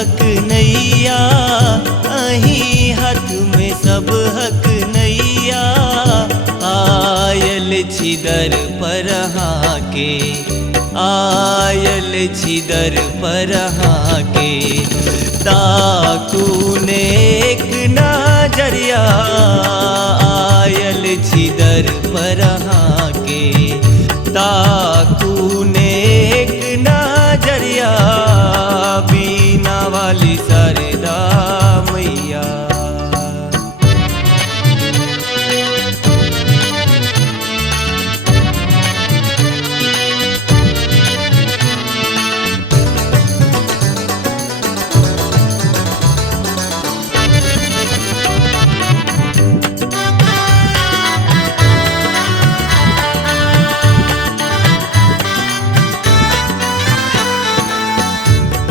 हक नैया, अहीं हाथ में सब हक नैया। आयल छी दर पर के, आयल छी दर पर के। ताकू नेक नजरिया, आयल छी दर पर के। ताकू नेक नजरिया, बीना वाली शारदा मैया।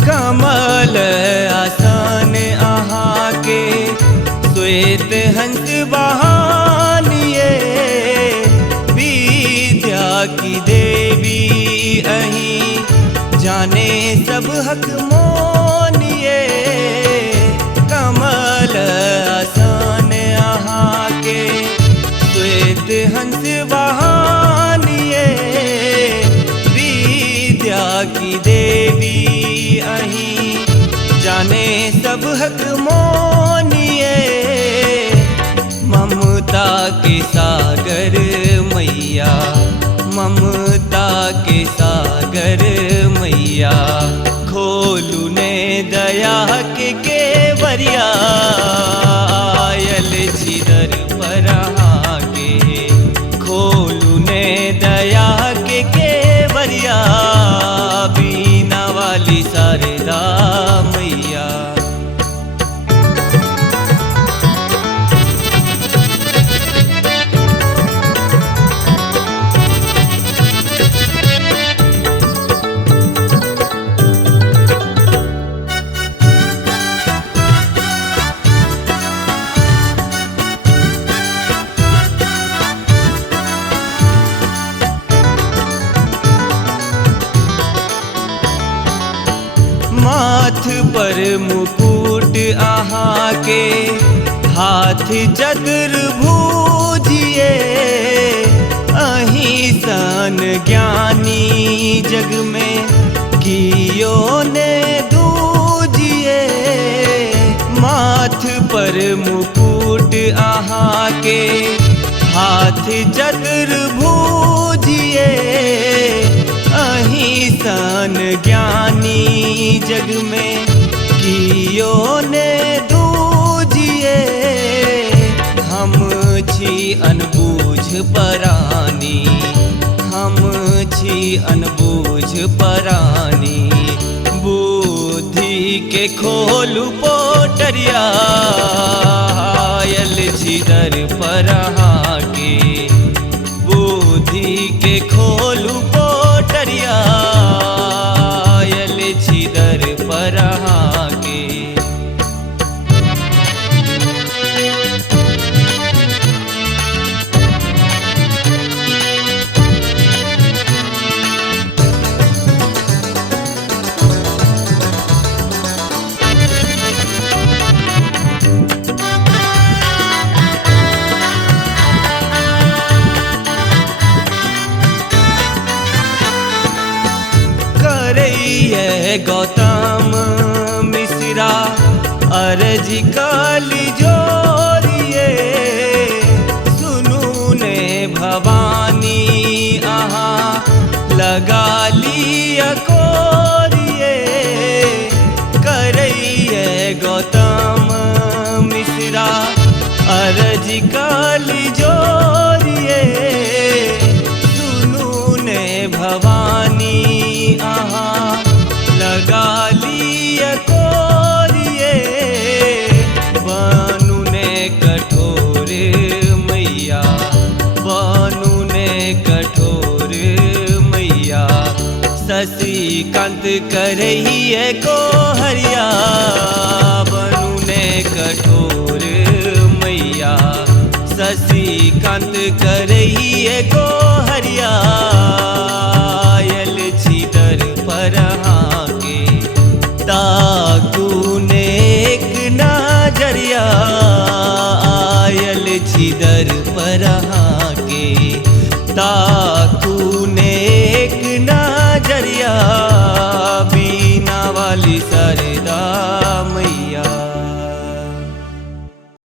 कमल आसान आहा के, श्वेत हंस बहानिए। विद्या की देवी अहीं, जाने सब हक मोनिए। कमल आसान आहा के, श्वेत हंस बहानिए। विद्या की देवी अहीं, जाने सब हक मोनिए। ममता के सागर मैया, ममता के सागर मैया। खोलू ने दया के केवरिया, आयल छी दर पर के। खोलू ने दया के केवरिया, बीना वाली शारदा मैया। माथ पर मुकुट आहा के, हाथ चतुर्भुजिए। अहीं सन ज्ञानी जग में, कियो ने दूजिए। माथ पर मुकुट आहा के, हाथ चतुर्भुजिए। अहीं सन ज्ञानी जग में, कियो ने दूजिए। हम छी अनबूझ परानी, हम छी अनबूझ परानी। बुद्धि के खोलू पोटरिया, आयल छी दर पर के। बुद्धि के खोलू पोटरिया, आयल छी दर पर के। गौतम मिश्रा अर्ज काली जोरिए। सुनू ने भवानी आहा, लगा लिया कोरिए। करइए गौतम मिश्रा अर्ज काली जोरिए। सुनू ने भवानी आहा, लगा लिया कोरिए। बनू ने कठोर मैया, बनू ने कठोर मैया। शशिकांत करहिए को हरिया, बनू ने कठोर मैया। शशिकांत करहिए को हरिया, आयल छी दर पर के। ताकू छी दर पर आके, ताकू ने एक नजरिया बीना वाली सरदा मैया।